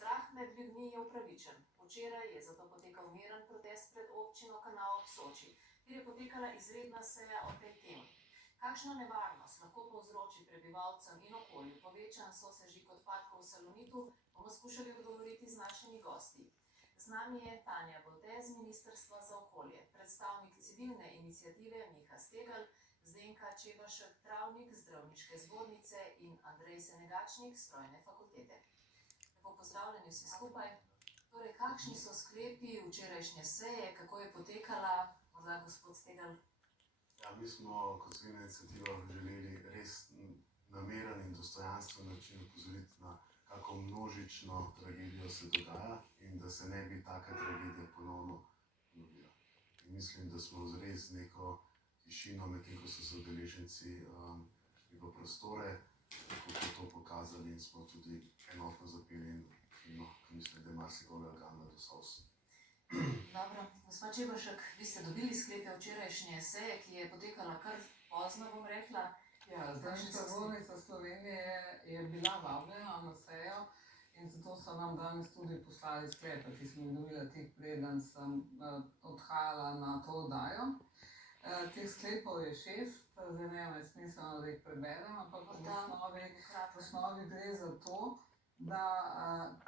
Strah med ljudmi je upravičen. Včeraj je zato potekal miren protest pred občino Kanal ob Soči, kjer je potekala izredna seja o tej temi. Kakšno nevarnost lahko povzroči prebivalcem in okolju povečan sosežig odpadkov v Salonitu, bomo skušali odgovoriti z našimi gosti. Z nami je Tanja Bolte z Ministrstva za okolje, predstavnik civilne iniciative Miha Stegelj, Zdenka Čebašek-Travnik z Zdravniške zbornice in Andrej Senegačnik z Strojne fakultete. Lepo pozdravljeni vsi skupaj. Torej, kakšni so sklepi včerajšnje seje, kako je potekala, morda gospod Stegelj? Ja, mi smo kot civilna iniciativa želeli res nameren in dostojanstven način opozoriti na kako množično tragedijo se dogaja in da se ne bi taka tragedija ponovno ponovila. In mislim, da smo z neko tišino, medtem ko so se udeleženci šli v prostore, kako to pokazali in smo tudi enotno zapeli in mislim, da je marsikoga ganila do solz. Dobro, gospod Čebašek, vi ste dobili sklepe včerajšnje seje, ki je potekala kar pozno, bom rekla. Ja, Zdravniška zbornica Slovenije je bila vabljena na sejo in zato so nam danes tudi poslali sklepe, ki smo jih dobila tik preden sem odhajala na to oddajo. Teh sklepov je 6, zdaj ne vem, je smiselno, da jih preberem, ampak v osnovi gre za to, da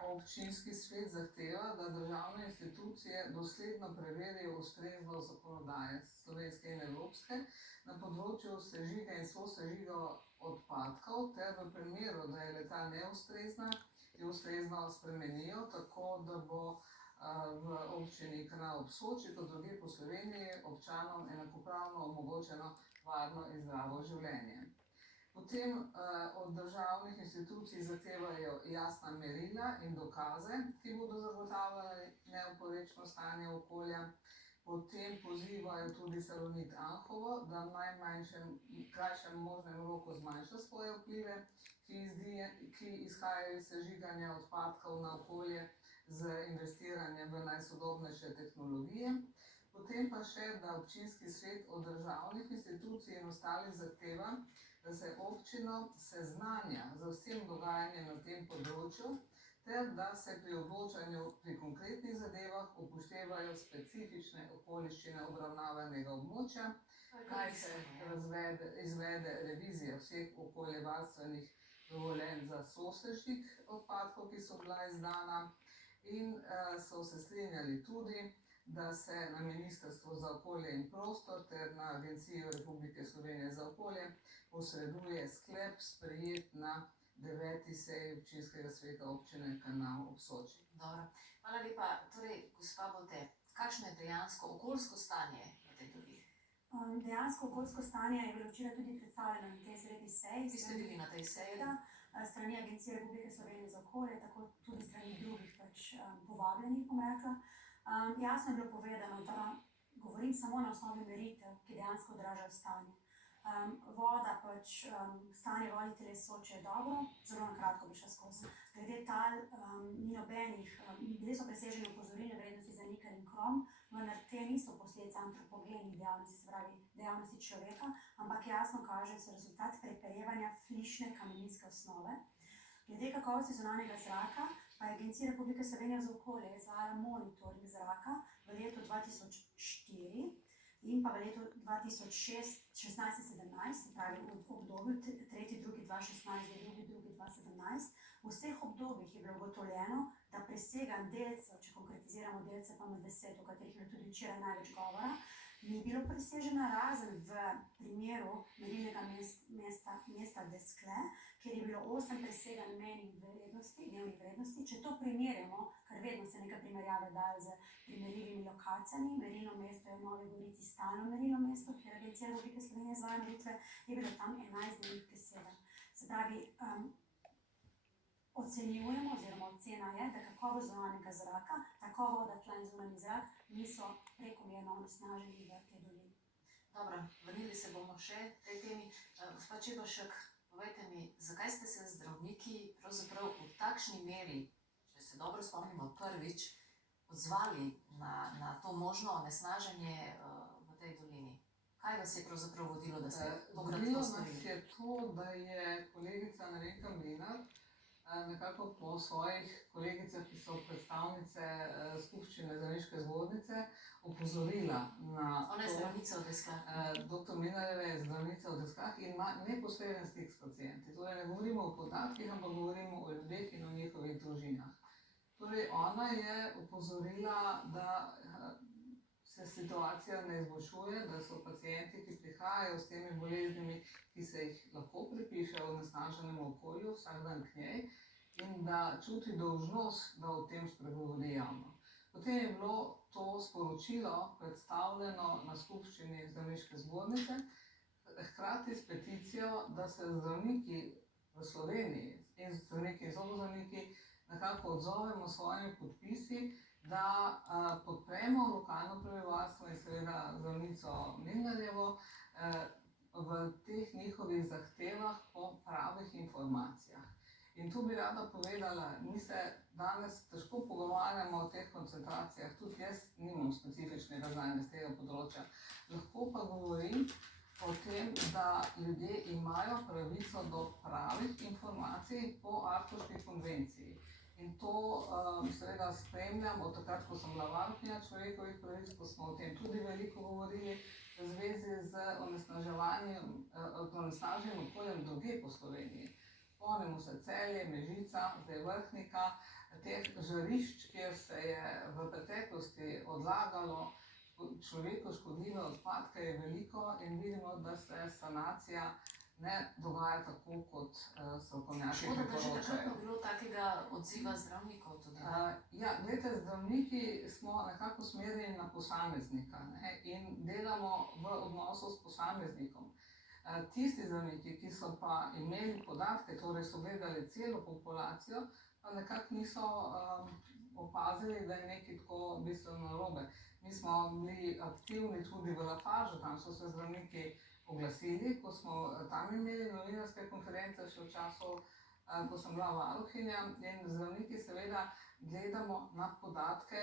občinski svet zahteva, da državne institucije dosledno preverijo ustreznost zakonodaje slovenske in evropske na področju sežiga in sosežiga odpadkov, ter v primeru, da je le-ta neustrezna, jo ustrezno spremenijo, tako da bo v občini Kanal ob Soči kot drugje po Sloveniji občanom enakopravno omogočeno varno in zdravo življenje. Potem od državnih institucij zahtevajo jasna merila in dokaze, ki bodo zagotavljali neoporečno stanje okolja. Potem pozivajo tudi Salonit Anhovo, da v krajšem možnem roku zmanjša svoje vplive, ki izhajajo iz sežiganja odpadkov na okolje z investiranjem v najsodobnejše tehnologije. Potem pa še, da občinski svet od državnih institucij in ostalih zahteva, da se občino seznanja z vsem dogajanjem na tem področju, ter da se pri odločanju pri konkretnih zadevah upoštevajo specifične okoliščine obravnavanega območja, naj se izvede revizija vseh okoljevarstvenih dovoljenj za sosežig odpadkov, ki so bila izdana, in so se strinjali tudi, da se na Ministrstvo za okolje in prostor ter na Agencijo Republike Slovenije za okolje posreduje sklep sprejet na 9. seji občinskega sveta občine Kanal ob Soči. Dobro, hvala lepa. Torej, gospa Bolte, kakšno je dejansko okoljsko stanje na tej dolini? Dejansko okoljsko stanje je bilo včeraj tudi predstavljeno na tej izredni seji. Vi ste bili na tej seji? Da, strani Agencije Republike Slovenije za okolje, tako tudi strani drugih povabljenih, bom rekla. Jasno je bilo povedano, da govorim samo na osnovi meritev, ki dejansko odražajo stanje. Voda, stanje vodnih teles Soče je dobro, zelo na kratko bi šla skozi. Glede tal, ni nobenih, bile so presežene opozorilne vrednosti za nikelj in krom, vendar te niso posledica antropogenih dejavnosti, se pravi dejavnosti človeka, ampak jasno kaže se rezultat preperjevanja flišne kamninske osnove. Glede kakovosti zunanjega zraka pa je Agencija Republike Slovenije za okolje izvajala monitoring zraka v letu 2004 in pa v letu 2016-2017, se pravi v obdobju 3.2.2016 do 2.2.2017. V vseh obdobjih je bilo ugotovljeno, da presega delcev, če konkretiziramo delce PM10, o katerih je tudi včeraj največ govora, ni bilo presežena, razen v primeru merilnega mesta Deskle, kjer je bilo 8 preseganj mejnih dnevnih vrednosti. Če to primerjamo, ker vedno se neka primerjave dajo z primerljivimi lokacijami, merilno mesto je v Novi Gorici stalno merilno mesto, kjer Agencija Republike Slovenije izvaja meritve, je bilo tam 11 dnevnih preseganj. Se pravi, ocenjujemo, oziroma ocena je, da kakovost zunanjega zraka, tako voda, tla in zunanji zrak, niso prekomerno onesnaženi v tej dolini. Dobro, vrnili se bomo še tej temi. Gospod Čebašek, povejte mi, zakaj ste se zdravniki pravzaprav v takšni meri, če se dobro spomnimo, prvič odzvali na to možno onesnaženje v tej dolini? Kaj vas je pravzaprav vodilo, da ste tokrat to storili? Vodilo nas je to, da je kolegica Nevenka Mlinar nekako po svojih kolegicah, ki so predstavnice skupščine Zdravniške zbornice, opozorila na Ona je to. zdravnica v Desklah. Dr. Mlinarjeva je zdravnica v Desklah in ima neposreden stik s pacienti. Torej ne govorimo o podatkih, ampak govorimo o ljudeh in o njihovih družinah. Torej ona je opozorila, da se situacija ne izboljšuje, da so pacienti, ki prihajajo s temi boleznimi, ki se jih lahko pripiše v onesnaženem okolju, vsak dan k njej, in da čuti dolžnost, da o tem spregovori javno. Potem je bilo to sporočilo predstavljeno na skupščini Zdravniške zbornice, hkrati s peticijo, da se zdravniki v Sloveniji in zdravniki in zobozdravniki nekako odzovemo s svojimi podpisi, da podpremo lokalno prebivalstvo in seveda zdravnico Mlinarjevo v teh njihovih zahtevah po pravih informacijah. In tu bi rada povedala, mi se danes težko pogovarjamo o teh koncentracijah, tudi jaz nimam specifičnega znanja z tega področja. Lahko pa govorim o tem, da ljudje imajo pravico do pravih informacij po Aarhuški konvenciji. In to seveda spremljam od takrat, ko sem bila varuhinja človekovih pravic, ko smo o tem tudi veliko govorili v zvezi z onesnaženim okoljem drugje po Sloveniji. Spomnimo se Celje, Mežica, zdaj Vrhnika, teh žarišč, kjer se je v preteklosti odlagalo človeku škodljive odpadke, je veliko in vidimo, da se sanacija ne dogaja tako, kot strokovnjaki Škoda, da že takrat priporočajo. ni bilo takega odziva zdravnikov tudi. Ja, gledajte, zdravniki smo nekako usmerjeni na posameznika, ne, in delamo v odnosu s posameznikom. Tisti zdravniki, ki so pa imeli podatke, torej so gledali celo populacijo, pa nekako niso opazili, da je nekaj tako bistveno narobe. Mi smo bili aktivni tudi v Lafargu, tam so se zdravniki oglasili, ko smo tam imeli novinarske konference še v času, ko sem bila varuhinja, in zdravniki seveda gledamo na podatke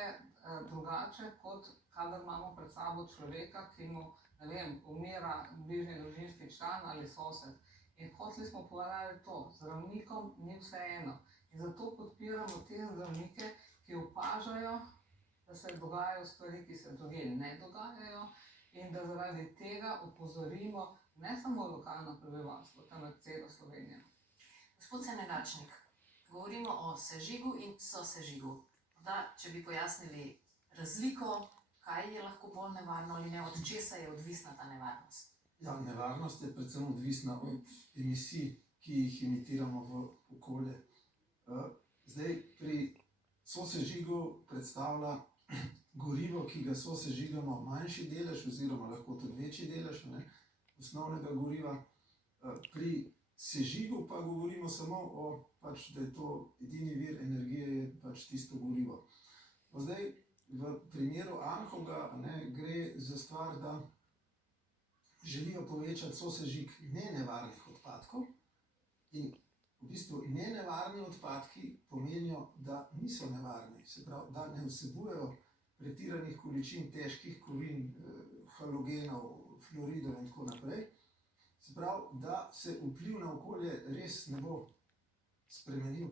drugače, kot kadar imamo pred sabo človeka, ki mu, ne vem, umira bližnji družinski član ali sosed. In hoteli smo povedati to, zdravnikom ni vseeno. In zato podpiramo te zdravnike, ki opažajo, da se dogajajo stvari, ki se drugje ne dogajajo, in da zaradi tega opozorimo ne samo lokalno prebivalstvo, temveč celo Slovenijo. Gospod Senegačnik, govorimo o sežigu in sosežigu. Da, če bi pojasnili razliko, kaj je lahko bolj nevarno ali ne, od česa je odvisna ta nevarnost? Ja, nevarnost je predvsem odvisna od emisij, ki jih emitiramo v okolje. Zdaj, pri sosežigu predstavlja gorivo, ki ga sosežigamo, manjši delež, oziroma lahko tudi večji delež osnovnega goriva. Pri sežigu pa govorimo samo o, da je to edini vir energije, je tisto gorivo. Zdaj, v primeru Anhoga gre za stvar, da želijo povečati sosežig nenevarnih odpadkov in v bistvu nenevarni odpadki pomenijo, da niso nevarni, se pravi, da ne vsebujejo pretiranih količin težkih kovin, halogenov, fluoridov in tako naprej. Se pravi, da se vpliv na okolje res ne bo spremenil.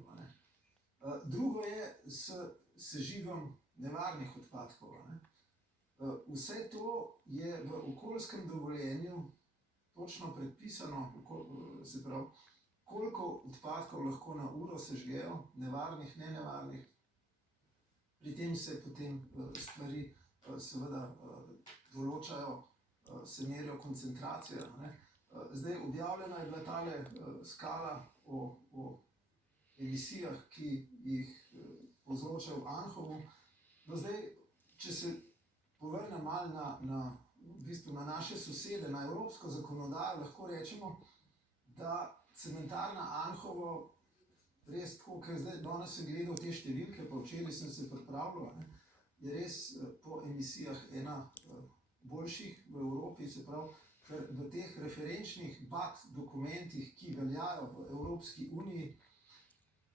Drugo je s sežigom nevarnih odpadkov. Vse to je v okoljskem dovoljenju točno predpisano, se pravi, koliko odpadkov lahko na uro sežgejo, nevarnih, nenevarnih. Pri tem se potem stvari seveda določajo, se merijo koncentracije. Zdaj, objavljena je bila tale skala o emisijah, ki jih povzročajo v Anhovu. Zdaj, če se povrnem malo na naše sosede, na evropsko zakonodajo, lahko rečemo, da cementarna Anhovo, res tako, ker zdaj danes sem gledal te številke, pa včeraj sem se pripravljal, je res po emisijah ena boljših v Evropi, se pravi, ker v teh referenčnih BAT dokumentih, ki veljajo v Evropski uniji,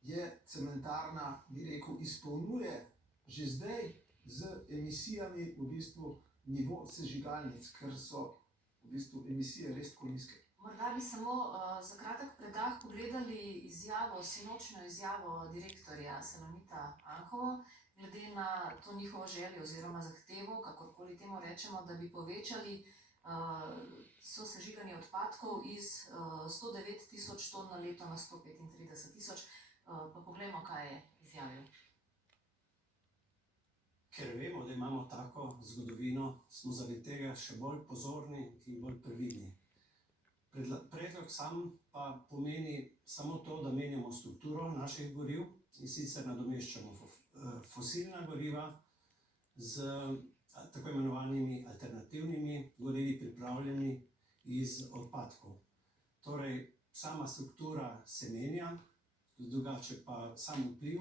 je cementarna, bi rekel, izpolnjuje že zdaj z emisijami v bistvu nivo sežigalnic, ker so v bistvu emisije res tako nizke. Morda bi samo za kratek predah pogledali izjavo, sinočnjo izjavo direktorja Salonita Anhovo, glede na to njihovo željo oziroma zahtevo, kakorkoli temu rečemo, da bi povečali sosežiganje odpadkov iz 109 tisoč ton na leto na 135 tisoč. Pa poglejmo, kaj je izjavil. Ker vemo, da imamo tako zgodovino, smo zaradi tega še bolj pozorni in bolj previdni. Predlog sam pa pomeni samo to, da menjamo strukturo naših goriv in sicer nadomeščamo fosilna goriva z tako imenovanimi alternativnimi gorivi, pripravljeni iz odpadkov. Torej, sama struktura se menja, drugače pa sam vpliv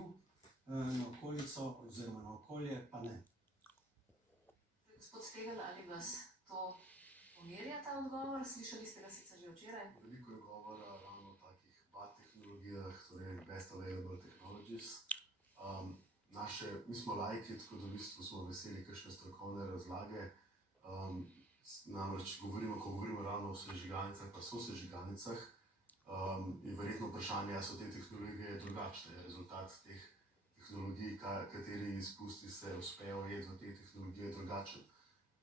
na okolico oziroma na okolje pa ne. Gospod Stegel, ali vas to pomirja ta odgovor? Slišali ste ga sicer že včeraj. Veliko je govora ravno o takih BAT tehnologijah, torej Best Available Technologies. Mi smo laiki, tako da v bistvu smo veseli kakšne strokovne razlage. Namreč, ko govorimo ravno o sežigalnicah pa sosežigalnicah, je verjetno vprašanje, ali so te tehnologije drugačne. Je rezultat teh tehnologij, kateri izpusti se uspejo ujeti v te tehnologije, drugačen.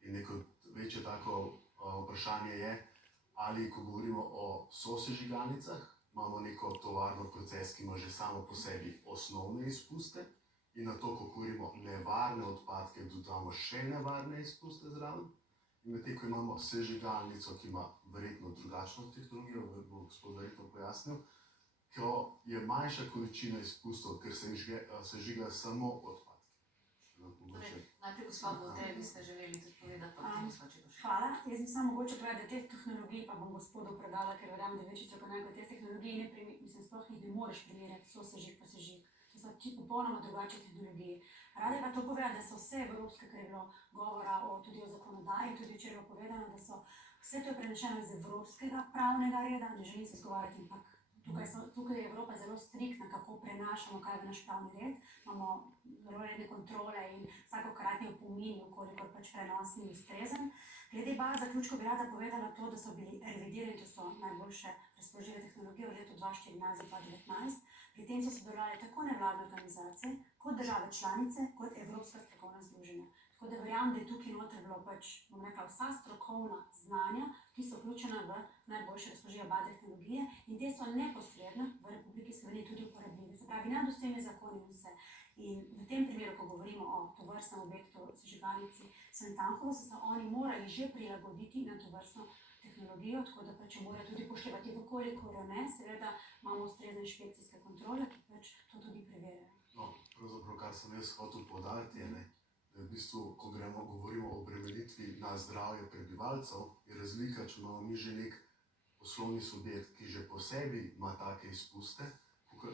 In neko večje tako vprašanje je, ali ko govorimo o sosežigalnicah, imamo neko tovarno proces, ki ima že samo po sebi osnovne izpuste, in na to, ko govorimo nevarne odpadke, dodamo še nevarne izpuste zraven. In medtem, ko imamo sežigalnico, ki ima verjetno drugačno tehnologijo, bo gospod verjetno pojasnil, ko je manjša količina izpustov, ker se sežiga samo odpadke. Torej, najprej gospod Bolte, vi ste želeli tudi povedati, pa potem gospod Čekošek. Hvala. Jaz bi samo mogoče povedati, da teh tehnologij, pa bom gospodu predala, ker verjamem, da je večji strokovnjak, teh tehnologij sploh jih ne moreš primerjati sosežig pa sežig. To so popolnoma drugačne tehnologije. Rada pa to povedati, da so vse evropske, ker je bilo govora tudi o zakonodaji, tudi včeraj je bilo povedano, da so vse to prenešeno iz evropskega pravnega reda, ne želim se izgovarjati, ampak tukaj je Evropa zelo striktna, kako prenašamo kaj v naš pravni red. Imamo zelo redne kontrole in vsakokratni opomini, koliko pač prenos ni ustrezen. Glede zaključkov bi rada povedala to, da so bili revidirani, to so najboljše razpoložljive tehnologije v letu 2014-2019. Pri tem so sodelovali tako nevladne organizacije, kot države članice, kot evropska strokovna združenja. Tako da verjamem, da je tukaj noter bilo pač, bom rekla, vsa strokovna znanja, ki so vključena v najboljše razpoložljive tehnologije in te so neposredno v Republiki Sloveniji tudi uporabljive. Se pravi, nad vsemi zakoni vse. In v tem primeru, ko govorimo o tovrstnem objektu sežigalnici Salonit Anhovo, so se oni morali že prilagoditi na tovrstno tehnologijo, tako da pač morajo tudi poštevati, koliko ne, seveda imamo ustrezne inšpekcijske kontrole, ki pač to tudi preverjajo. No, pravzaprav, kar sem jaz hotel poudariti, je, da v bistvu, ko govorimo o obremenitvi na zdravje prebivalcev, je razlika, če imamo mi že nek poslovni subjekt, ki že po sebi ima take izpuste,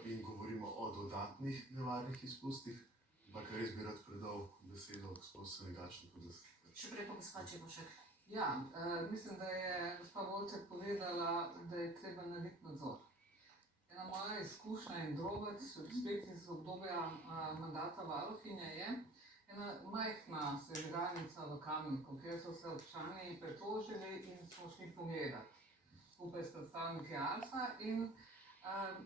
in govorimo o dodatnih nevarnih izpustih, ampak res bi rad predal besedo gospodu Senegačniku. Še prej pa gospod Čekošek. Ja, mislim, da je gospa Volček povedala, da je treba narediti nadzor. Ena moja izkušnja in drobec, spet iz obdobja mandata varuhinje, je ena majhna sežigalnica v Kamniku, kjer so se občani pritožili in smo šli pogledati skupaj s predstavniki ARSA in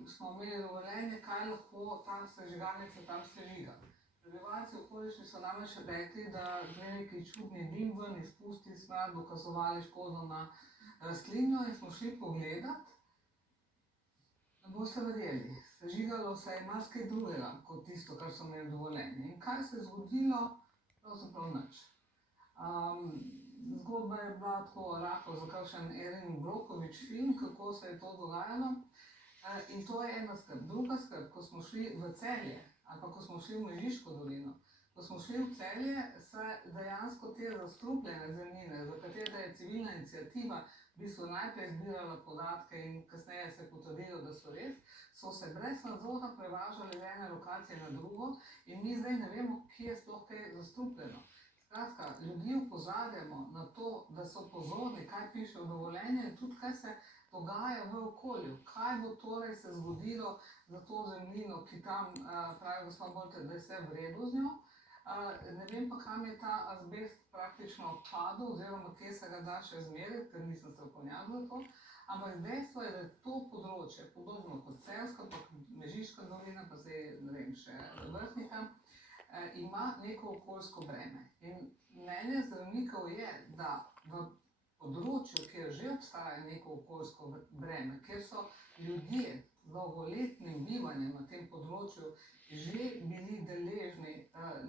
smo imeli dovoljenje, kaj lahko ta sežigalnica tam sežiga. Prebivalci okoliški so namreč rekli, da gre neki čudni dim ven, izpusti smrad, dokazovali škodo na rastlino in smo šli pogledat. Ne boste verjeli, sežigalo se je marsikaj drugega kot tisto, kar so imeli dovoljenje. In kaj se je zgodilo? Pravzaprav nič. Zgodba je bila tako rahlo za kakšen Erin Brokovich film, kako se je to dogajalo. In to je ena skrb. Druga skrb, ko smo šli v Celje, ali pa ko smo šli v Mežiško dolino, ko smo šli v Celje, se dejansko te zastrupljene zemljine, za katere je civilna iniciativa v bistvu najprej zbirala podatke in kasneje se je potrdilo, da so res, so se brez nadzora prevažali z ene lokacije na drugo in mi zdaj ne vemo, kje je sploh kaj zastrupljeno. Skratka, ljudi opozarjamo na to, da so pozorni, kaj piše v dovoljenju in tudi kaj se dogaja v okolju. Kaj bo torej se zgodilo za to zemljino, ki tam, pravi gospod Bolte, da je vse v redu z njo. Ne vem pa, kam je ta azbest praktično padel, oziroma kje se ga da še zmeriti, ker nisem strokovnjak za to. Ampak dejstvo je, da je to področje, podobno kot Celjska, pa Mežiška dolina, pa zdaj ne vem še Vrhnika, ima neko okoljsko breme. In mnenje zdravnikov je, da v področju, kjer že obstaja neko okoljsko breme, kjer so ljudje z dolgoletnim bivanjem na tem področju že bili deležni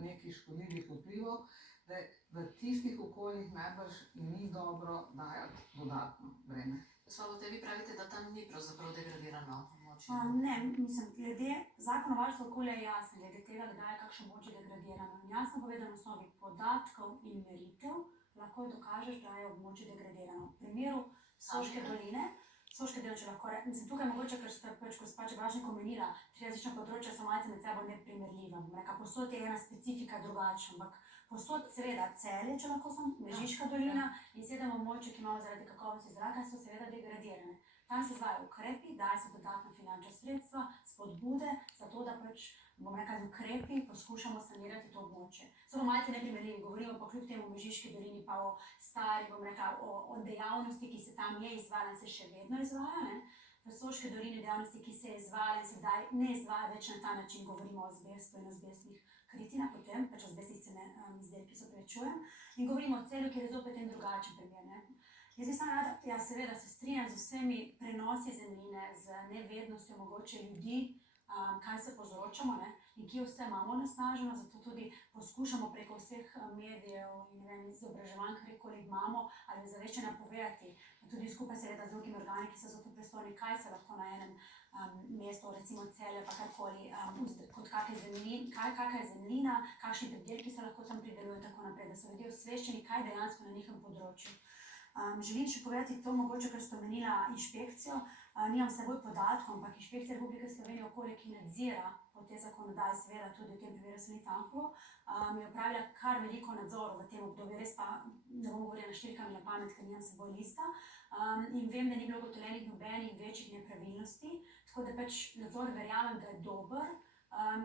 nekih škodljivih vplivov, da v tistih okoljih najbrž ni dobro dajati dodatno breme. Gospod, vi pravite, da tam ni pravzaprav degradirano območje. Ne, mislim, glede zakona o varstvu okolja je jasen, glede tega, da je kakšno območje degradirano. In jasno povedano, na osnovi podatkov in meritev lahko dokažeš, da je območje degradirano. V primeru Soške doline, če lahko rečem, mislim, tukaj mogoče, ker ste gospa Čebašnik omenila, 3 različna področja so malce med seboj neprimerljiva. Povsod je ena specifika drugačna, ampak povsod seveda Celje, če lahko sem, Mežiška dolina in 7 območij, ki imamo zaradi kakovosti zraka, so seveda degradirane. Tam se izvajajo ukrepi, daje se dodatna finančna sredstva, spodbude, zato da z ukrepi poskušamo sanirati to območje. So pa malce neprimerljivi, govorimo pa kljub temu o Mežiški dolini, pa o stari, o dejavnosti, ki se tam je izvajala in se še vedno izvaja, ne? V Soški dolini dejavnosti, ki se je izvajala in se zdaj ne izvaja več na ta način, govorimo o azbestu in azbestnih kritinah, potem pač azbestnih izdelkih se prečujem, in govorimo o Celju, kjer je zopet en drugačen primer, ne? Jaz bi samo rada, ja seveda se strinjam z vsemi prenosi zemljine, z nevednostjo mogoče ljudi, kaj se povzročamo, ne? In kje vse imamo onesnaženo, zato tudi poskušamo preko vseh medijev in izobraževanj, karkoli imamo, ali ozaveščanja povedati, tudi skupaj seveda z drugimi organi, ki so za to pristojni, kaj se lahko na enem mestu, recimo Celje, pa karkoli, kot kakšna je zemljina, kakšni pridelki se lahko tam pridelujejo in tako naprej, da so ljudje osveščeni, kaj dejansko na njihovem področju. Želim še povedati to mogoče, ker ste omenila inšpekcijo, nimam s seboj podatkov, ampak Inšpekcija Republike Slovenije okolje, ki nadzira po tej zakonodaji, seveda tudi v tem primeru Salonit Anhovo, je opravila kar veliko nadzorov v tem obdobju, res pa ne bom govorila številkami na pamet, ker nimam s seboj lista, in vem, da ni bilo ugotovljenih nobenih večjih nepravilnosti, tako da pač nadzor verjamem, da je dober,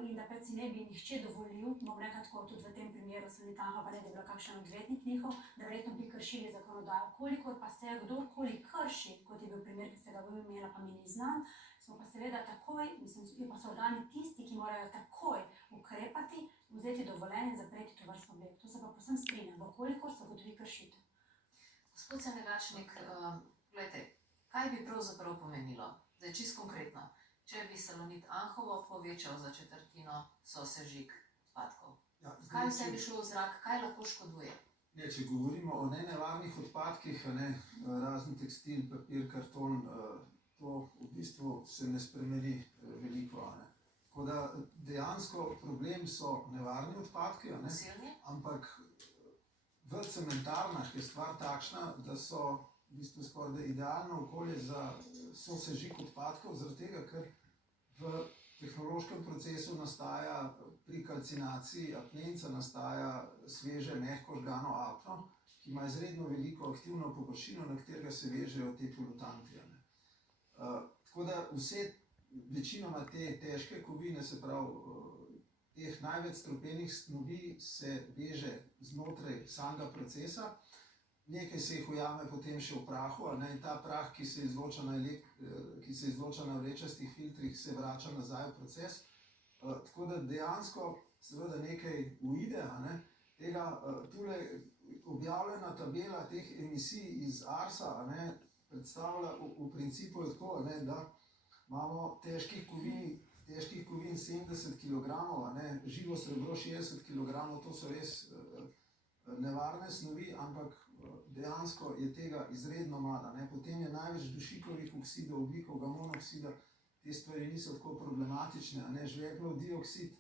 in da pač si ne bi nihče dovolil, bom rekla tako, tudi v tem primeru Salonit Anhovo, pa ne bi bila kakšen odvetnik njihov, da verjetno bi kršili zakonodajo. Kolikor pa se kdorkoli krši, kot je bil primer, ki ste ga vi imela, pa mi ni znan, smo pa seveda takoj, mislim, pa so organi tisti, ki morajo takoj ukrepati, vzeti dovoljenje in zapreti tovrstno objekt. To se pa povsem strinjam, kolikor se ugotovi kršitev. Gospod Senegačnik, gledajte, kaj bi pravzaprav pomenilo, zdaj čisto konkretno, če bi Salonit Anhovo povečal za 1/4 sosežig odpadkov? Ja, Kaj vse bi šlo v zrak, kaj lahko škoduje? Ne, če govorimo o nenevarnih odpadkih, razen tekstil, papir, karton, to v bistvu se ne spremeni veliko. Tako da dejansko problem so nevarni odpadki, Nasilni? ampak v cementarnah je stvar takšna, da so v bistvu skoraj idealno okolje za sosežig odpadkov, zaradi tega, ker v tehnološkem procesu nastaja pri kalcinaciji apnenca, nastaja sveže, mehko žgano apno, ki ima izredno veliko aktivno površino, na katerega se vežejo te polutanti. Tako da večinoma te težke kovine, se pravi teh največ strupenih snovi, se veže znotraj samega procesa. Nekaj se jih ujame potem še v prahu, in ta prah, ki se izloča na vrečastih filtrih, se vrača nazaj v proces. Tako da dejansko seveda nekaj uide, tega tule objavljena tabela teh emisij iz Arsa, predstavlja v principu tako, da imamo težkih kovin 70 kg, živo srebro 60 kg, to so res nevarne snovi, ampak dejansko je tega izredno malo. Potem je največ dušikovih oksidov, ogljikovega monoksida, te stvari niso tako problematične. Žveplov dioksid,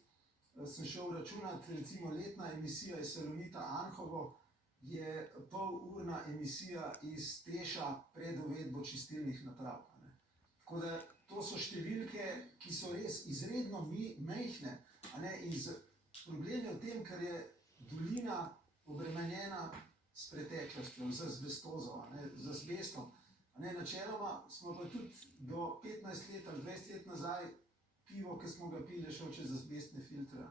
sem šel računati, recimo letna emisija iz Salonita Anhovo je polurna emisija iz Teša pred uvedbo čistilnih naprav. Tako da to so številke, ki so res izredno majhne. Problem je v tem, ker je dolina obremenjena s preteklostjo, z azbestozo, z azbestom. Načeloma smo pa tudi do 15 let ali 20 let nazaj pivo, ki smo ga pili, šel čez azbestne filtre.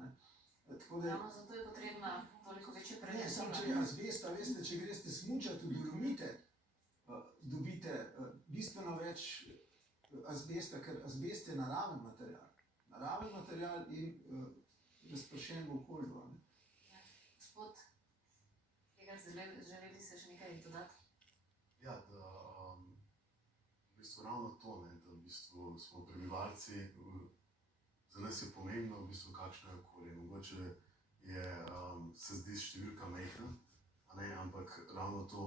Zato je potrebna toliko večja preventiva. Ne, samo če je azbesta, veste, če greste smučati v Dolomite, dobite bistveno več azbesta, ker azbest je naraven material. Naraven material in razpršen v okolju. a ne. Gospod, tega želeli ste še nekaj dodati? Ja, da v bistvu ravno to, ne, da v bistvu smo prebivalci, za nas je pomembno, v bistvu, kakšno je okolje. Mogoče se zdi številka majhna, a ne, ampak ravno to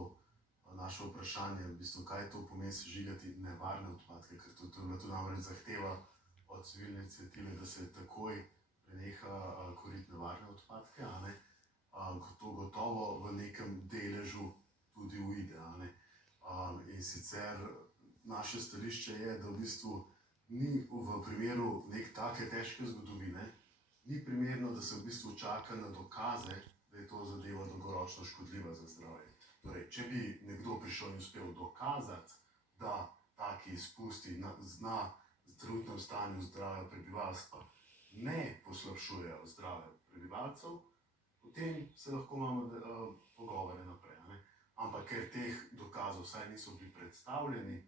naše vprašanje, v bistvu, kaj to pomeni sežigati nevarne odpadke, ker to je bila tudi namreč zahteva od civilne iniciative, da se takoj preneha kuriti nevarne odpadke, a ne, to gotovo v nekem deležu tudi uide, a ne. In sicer naše stališče je, da v bistvu ni v primeru nek take težke zgodovine, ni primerno, da se v bistvu čaka na dokaze, da je to zadeva dolgoročno škodljiva za zdravje. Torej, če bi nekdo prišel in uspel dokazati, da taki izpusti na trenutnem stanju zdravja prebivalstva ne poslabšujejo zdravje prebivalcev, potem se lahko imamo pogovore naprej. Ne? Ampak ker teh dokazov vsaj niso bili predstavljeni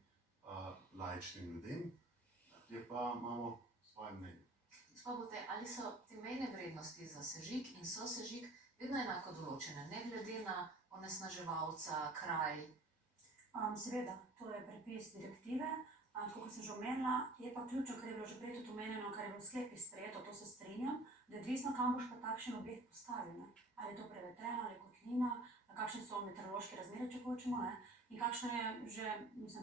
laičnim ljudem, je pa imamo svoje mnenje. Gospod, ali so te mejne vrednosti za sežig in sosežig vedno enako določene, ne glede na onesnaževalca, kraj? Seveda, to je predpis direktive. Tako kot sem že omenila, je pa ključno, kar je bilo že prej tudi omenjeno, kar je bilo v sklepih sprejeto, to se strinjam, da je odvisno, kam boš pa takšen objekt postavil. Ne? Ali je to prevetreno, ali kotlina, kakšne so meteorološke razmere, če hočemo, ne? In kakšno je že,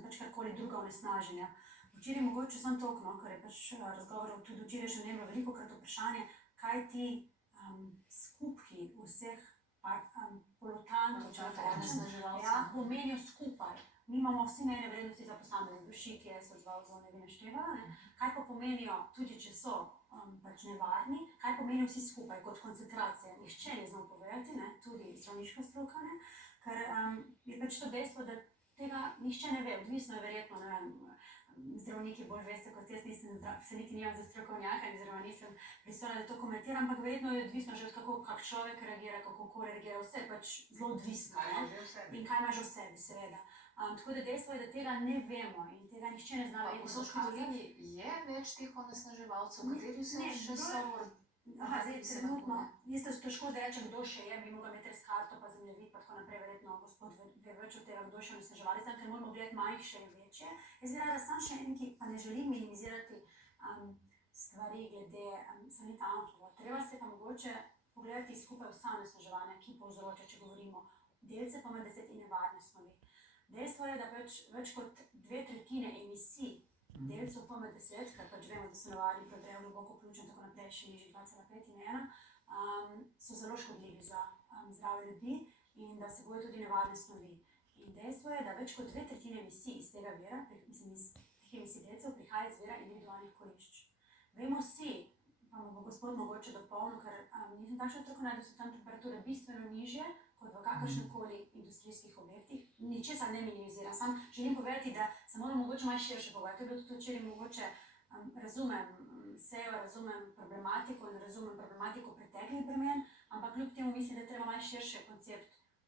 pač karkoli druga onesnaženja. Včeraj mogoče samo toliko, no, ker je pač razgovoril tudi včeraj že vnemo velikokrat vprašanje, kaj ti skupki vseh polutantov, če lahko rečem, pomenijo skupaj. Mi imamo vsi mejne vrednosti za posamezne dušik, je se odzval za ne bi naštevala, ne? Kaj pa pomenijo, tudi če so pač nevarni, kaj pomenijo vsi skupaj kot koncentracija. Nihče ne znal povedati, ne? Tudi zdravniška stroka, ne? Ker je pač to dejstvo, da tega nihče ne ve, odvisno je verjetno, ne vem, zdravniki bolj veste kot jaz, se niti nimam za strokovnjaka, oziroma nisem pristojna, da to komentiram, ampak verjetno je odvisno že od kako kak človek reagira, kako reagira, vse je pač zelo odvisno, ne? In kaj ima že v sebi, seveda. Tako da dejstvo je, da tega ne vemo in tega nihče ne zna verjetno V Soški dolini je več teh onesnaževalcev, kateri vse še so? Aha, zdaj trenutno, jaz težko da rečem, kdo še je, bi mogla imeti res karto pa zemljevid pa tako naprej, verjetno gospod ve več od tega, kdo še onesnaževali, zdaj, ker moramo gledati manjše in večje. Jaz bi rada samo še nekaj, pa ne želim minimizirati stvari glede Salonita Anhovo. Treba se pa mogoče pogledati skupaj vsa onesnaževanja, ki povzroča, če govorimo delce PM10 in nevarne snovi. Dejstvo je, da več kot 2/3 emisij delcev PM10, ker pač vemo, da so nevarni, prodrejo globoko pljuča in tako naprej, še nižji 2,5 in 1, so zelo škodljivi za zdravje ljudi in da se bojo tudi nevarne snovi. In dejstvo je, da več kot 2/3 emisij iz tega vira, iz teh emisij delcev, prihaja iz vira individualnih kurišč. Vemo vsi, pa bo gospod mogoče dopolnil, ker nisem takšna strokovnjak, da so tam temperature bistveno nižje kot v kakršnemkoli industrijskih objektih. Ničesar ne minimiziram, samo želim povedati, da se moramo mogoče malo širše pogovarjati. To je bilo tudi včeraj mogoče, razumem sejo, razumem problematiko in razumem problematiko preteklih bremen, ampak kljub temu mislim, da je treba malo širše koncept.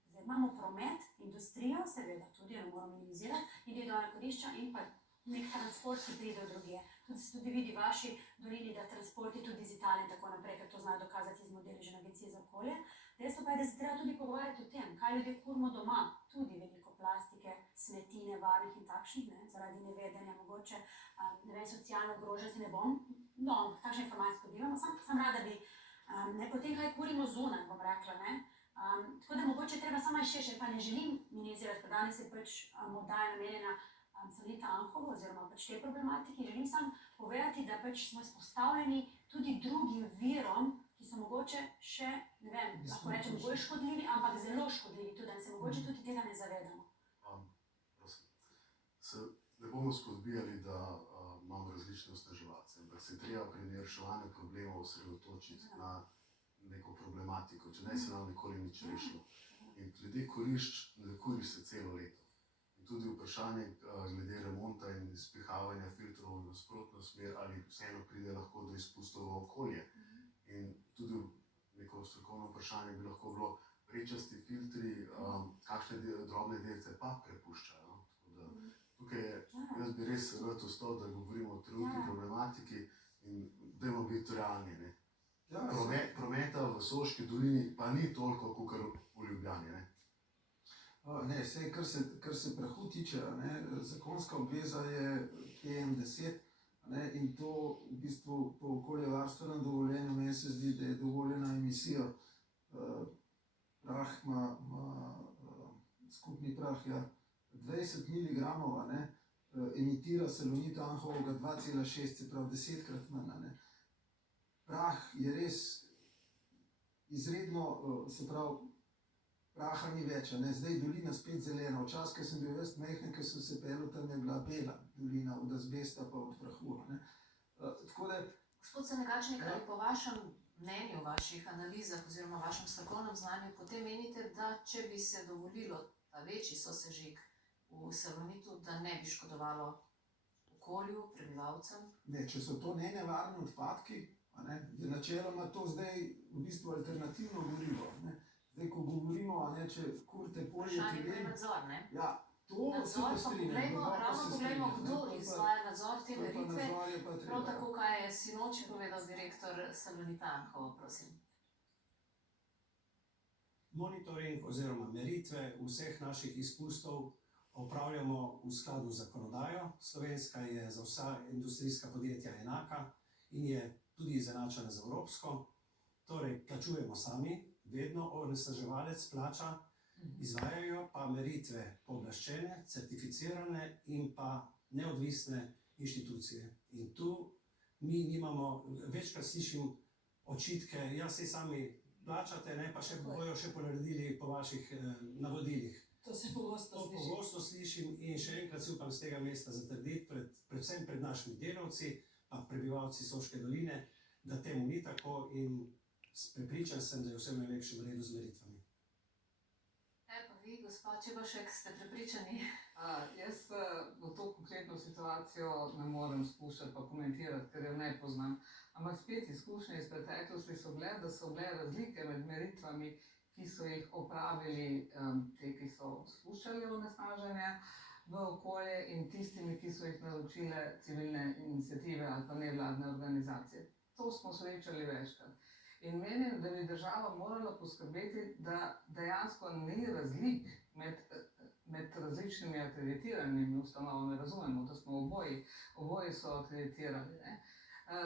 Zdaj imamo promet, industrijo, seveda tudi jo ne moramo minimizirati, individualna kurišča in pa nek transport, ki pride od drugje. Tudi se tudi vidi v vaši dolini, da transporti tudi iz Italije in tako naprej, ker to znajo dokazati iz modeli že na Agenciji za okolje. Dejstvo pa je, da se treba tudi pogovarjati o tem, kaj ljudje kurimo doma, tudi veliko plastike, smeti, nevarnih in takšnih, ne, zaradi nevedenja, mogoče, ne vem, socialno ogrožen se ne bom, no, takšne informacije dobivamo, sam rada bi, ne, potem kaj kurimo zunaj, bom rekla, ne. Tako da mogoče treba samo malo širše, pa ne želim minimizirati, pa danes je pač oddaja namenjena Salonita Anhovo oziroma pač te problematiki. Želim samo povedati, da pač smo izpostavljeni tudi drugim virom, ki so mogoče še, ne vem, lahko rečem, bolj škodljivi, ampak zelo škodljivi tudi, da se mogoče tudi tega ne zavedamo. Prosim. Se ne bomo spodbijali, da imamo različne onesnaževalce, ampak se treba pri reševanju problemov osredotočiti na neko problematiko, če ne se nam nikoli nič rešilo. In glede kurišč, ne kuriš se celo leto. Tudi vprašanje glede remonta in izpihavanja filtrov v nasprotno smer, ali vseeno pride lahko do izpustov v okolje. In tudi neko strokovno vprašanje bi lahko bilo, prečasti filtri, kakšne drobne delce pa prepuščajo. Tako da tukaj je, Ja. jaz bi res rad ostal, da govorimo o trenutni Ja. problematiki in dajmo biti realni. Ne. Ja, Prometa v Soški dolini pa ni toliko, kot v Ljubljani. Ne. Ne, sej, kar se prahu tiče, a ne, zakonska obveza je PM10, a ne, in to v bistvu po okoljevarstvenem dovoljenju meni se zdi, da je dovoljena emisija. Prah ima skupni prah, ja, 20 mg, a ne, emitira salonit Anhovega 2,6, se pravi 10-krat manj, a ne. Prah je res izredno, se pravi, praha ni več, a ne. Zdaj je dolina spet zelena. Včasih, ko sem bil jaz majhen, ko sem se peljal, tam je bila bela dolina od azbesta pa od prahu, a ne. Tako da, Gospod Senegačnik, Ja. ali po vašem mnenju, vaših analizah oziroma vašem strokovnem znanju potem menite, da če bi se dovolilo ta večji sosežig v Salonitu, da ne bi škodovalo okolju, prebivalcem? ne, če so to nenevarni odpadki, a ne, je načeloma to zdaj v bistvu alternativno gorivo, a ne. Zdaj, ko govorimo, a ne, če kurite Vprašanje pa je polietilen, nadzor, ne? ja, to se Nadzor pa pa strinjam, poglejmo, globoko ravno se poglejmo, strinjam, ne, kdo to pa- izvaja nadzor te to pa meritve. nadzor je pa treba, Prav ja. tako, kaj je sinoči povedal direktor Salonita Anhovo, prosim. Monitoring oziroma meritve vseh naših izpustov opravljamo v skladu z zakonodajo. Slovenska je za vsa industrijska podjetja enaka in je tudi izenačena z evropsko. Torej, plačujemo sami, vedno onesnaževalec plača, izvajajo pa meritve pooblaščene, certificirane in pa neodvisne inštitucije. In tu mi nimamo, večkrat slišim očitke, ja, saj sami plačate, ne, pa še bojo še ponaredili po vaših navodilih. To se pogosto To sliši. pogosto slišim in še enkrat si upam z tega mesta zatrditi, predvsem pred našimi delavci, pa prebivalci Soške doline, da temu ni tako in prepričan sem, da je vse v najlepšem redu z meritvami. Pa vi, gospa Čebašek, ste prepričani? Jaz v to konkretno situacijo ne morem spuščati pa komentirati, ker jo ne poznam. Ampak spet izkušnje iz preteklosti so bile, da so bile razlike med meritvami, ki so jih opravili te, ki so spuščali onesnaženje v okolje, in tistimi, ki so jih naročile civilne iniciative ali pa nevladne organizacije. To smo srečali večkrat. In menim, da bi država morala poskrbeti, da dejansko ni razlik med različnimi akreditiranimi ustanovami. Razumemo, da smo oboji so akreditirali, ne.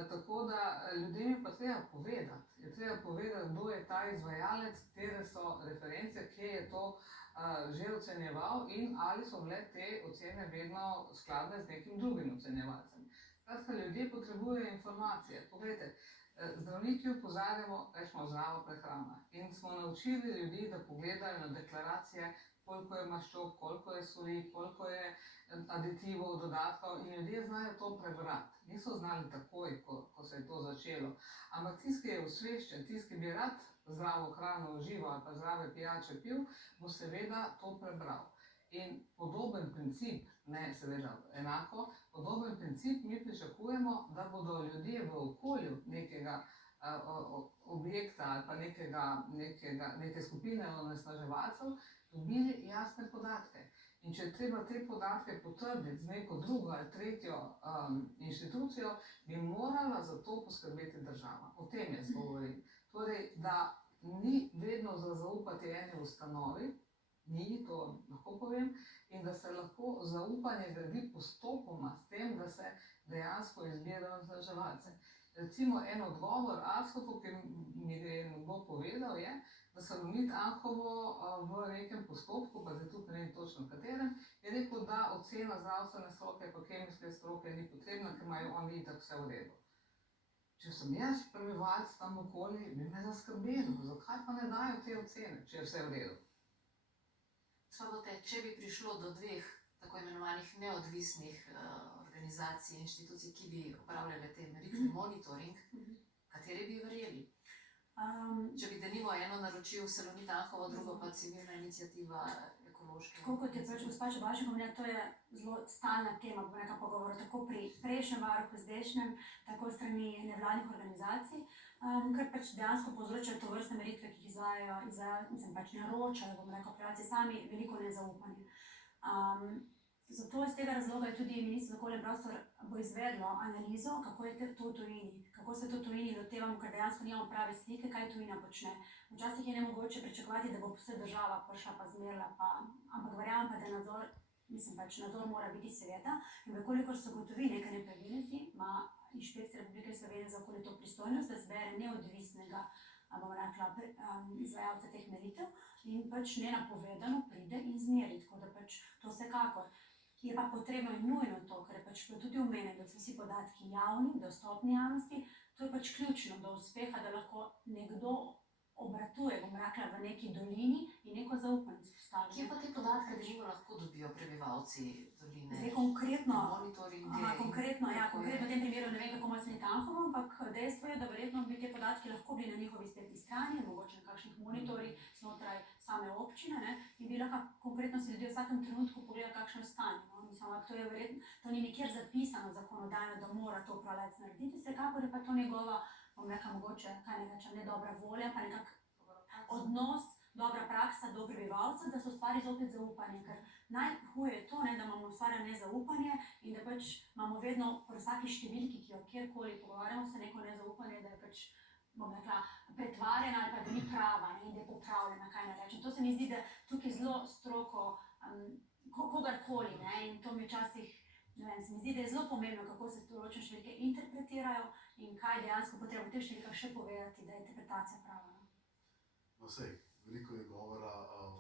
Tako da ljudem je pa treba povedati. Je treba povedati, kdo je ta izvajalec, katere so reference, kje je to že ocenjeval in ali so bile te ocene vedno skladne z nekim drugim ocenjevalcem. Skratka, ljudje potrebujejo informacije. Poglejte, zdravniki opozarjamo, rečemo, zdrava prehrana. In smo naučili ljudi, da pogledajo na deklaracije, koliko je maščob, koliko je soli, koliko je aditivov, dodatkov, in ljudje znajo to prebrati. Niso znali takoj, ko se je to začelo. Ampak tisti, ki je osveščen, tisti, ki bi rad zdravo hrano užival ali pa zdrave pijače pil, bo seveda to prebral. In podoben princip, ne seveda enako, podoben princip mi pričakujemo, da bodo ljudje v okolju nekega objekta ali pa neke skupine onesnaževalcev dobili jasne podatke. In če je treba te podatke potrditi z neko drugo ali tretjo inštitucijo, bi morala za to poskrbeti država. O tem jaz govorim. Torej, da ni vedno za zaupati eni ustanovi, ni, to lahko povem, in da se lahko zaupanje gradi postopoma s tem, da se dejansko izbirajo onesnaževalce. Recimo en odgovor ASOP-u, ki mi je nekdo povedal, je, da Salonit Anhovo v nekem postopku, pa zdaj tukaj ne vem točno katerem, je rekel, da ocena zdravstvene stroke pa kemijske stroke ni potrebna, ker imajo oni itak vse v redu. Če sem jaz prebivalec tam okoli, bi me zaskrbelo, zakaj pa ne dajo te ocene, če je vse v redu. Svobote, če bi prišlo do dveh tako imenovanih neodvisnih organizacij in inštitucij, ki bi upravljale te meritve, monitoring, kateri bi verjeli? Če bi denimo eno naročil Salonit Anhovo, drugo pa civilna iniciativa ekološke. Tako kot je pač gospa Čebašek omenila, to je zelo stalna tema, bom rekla, pogovora, tako pri prejšnjem varuhu, zdajšnjem, tako strani nevladnih organizacij, ker pač dejansko povzročajo to vrstne meritve, ki jih izvajajo, pač naročajo, bom rekla, operacije sami, veliko nezaupanje. Zato iz tega razloga je tudi Ministrstvo za okolje in prostor bo izvedlo analizo, kako je to v tujini, kako se to v tujini lotevamo, ker dejansko nimamo prave slike, kaj tujina počne. Včasih je nemogoče pričakovati, da bo vse država prišla pa zmerla, ampak verjamem pa, da nadzor mora biti seveda in vekolikor se ugotovi nekaj nepravilnosti, ima Inšpekcija Republike Slovenije za okolje to pristojnost, da zbere neodvisnega izvajalca teh meritev in pač nenapovedano pride in zmeri. Tako da pač to vsekakor. Je pa potrebno in nujno to, ker je pač tudi omenjeno, da so vsi podatki javni, dostopni javnosti. To je pač ključno do uspeha, da lahko nekdo obratuje, v neki dolini in neko zaupanje vzpostavi. Kje pa te podatke denimo lahko dobijo prebivalci doline? Zdaj konkretno, Monitoringi? ja, konkretno v tem primeru ne vem, kako ima s Anhovom, ampak dejstvo je, da verjetno bi te podatki lahko bili na njihovi spletni strani, mogoče na kakšnih monitorjih znotraj same občine, ne, in bi lahko konkretno si ljudje v vsakem trenutku pogledali, kakšno je stanje. No. Mislim, to ni nikjer zapisano zakonodajno, da mora to upravljavec narediti, vsekakor je pa to njegova, mogoče, ne dobra volja, pa nekak odnos, dobra praksa do prebivalca, da se ustvari zopet zaupanje, ker najhuje je to, ne, da imamo ustvarjeno nezaupanje in da pač imamo vedno pri vsaki številki, ki jo kjerkoli pogovarjamo, se neko nezaupanje, da je pač, pretvarjena ali pa da ni prava, ne, in da je popravljena, kaj ne rečem. To se mi zdi, da tukaj zelo stroko kogarkoli, ne, in to mi včasih, ne vem, se mi zdi, da je zelo pomembno, kako se določene številke interpretirajo in kaj dejansko potrebno v teh številkah še povedati, da je interpretacija prava. No, sej, veliko je govora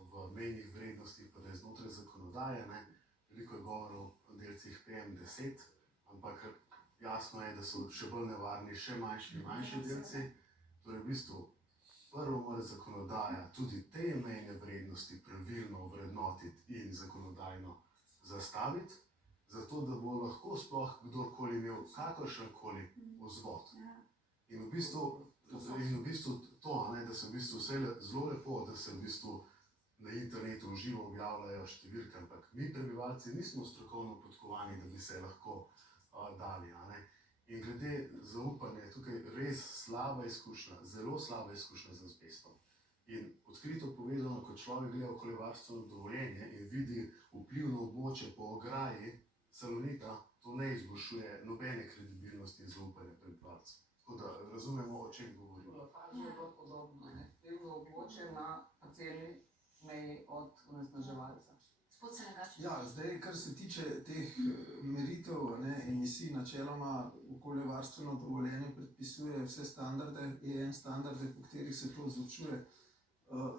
v mejnih vrednostih, pa da je znotraj zakonodaje, ne? Veliko je govora o delcih PM10, ampak jasno je, da so še bolj nevarni še manjši delci. Torej, v bistvu, prvo mora zakonodaja tudi te mejne vrednosti pravilno ovrednotiti in zakonodajno zastaviti, zato da bo lahko sploh kdorkoli imel kakršenkoli vzvod. In v bistvu to, ne, da se v bistvu vse zelo lepo, da se v bistvu na internetu v živo objavljajo številke, ampak mi prebivalci nismo strokovno podkovani, da bi se lahko dali. Ne. In glede zaupanja je tukaj res slaba izkušnja, zelo slaba izkušnja z azbestom. In odkrito povedano, ko človek gleda okoljevarstveno dovoljenje in vidi vplivno območje po ograji Salonita, to ne izboljšuje nobene kredibilnosti in zaupanja prebivalcev. Tako da razumemo, o čem govorimo. Lafarge je bilo podobno, ne? Vplivno območje na parcialni meji od onesnaževalca. Gospod Senegač. Ja, zdaj, kar se tiče teh meritev, ne, emisij, načeloma okoljevarstveno dovoljenje predpisuje vse standarde, EN standarde, po katerih se to izločuje.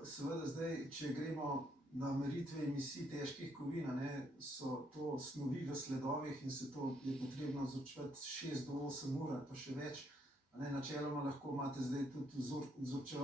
Seveda zdaj, če gremo na meritve emisij težkih kovin, ne, so to snovi v sledovih in se to je potrebno izločevati 6 do 8 ur ali pa še več. Načeloma lahko imate zdaj tudi vzorčevanje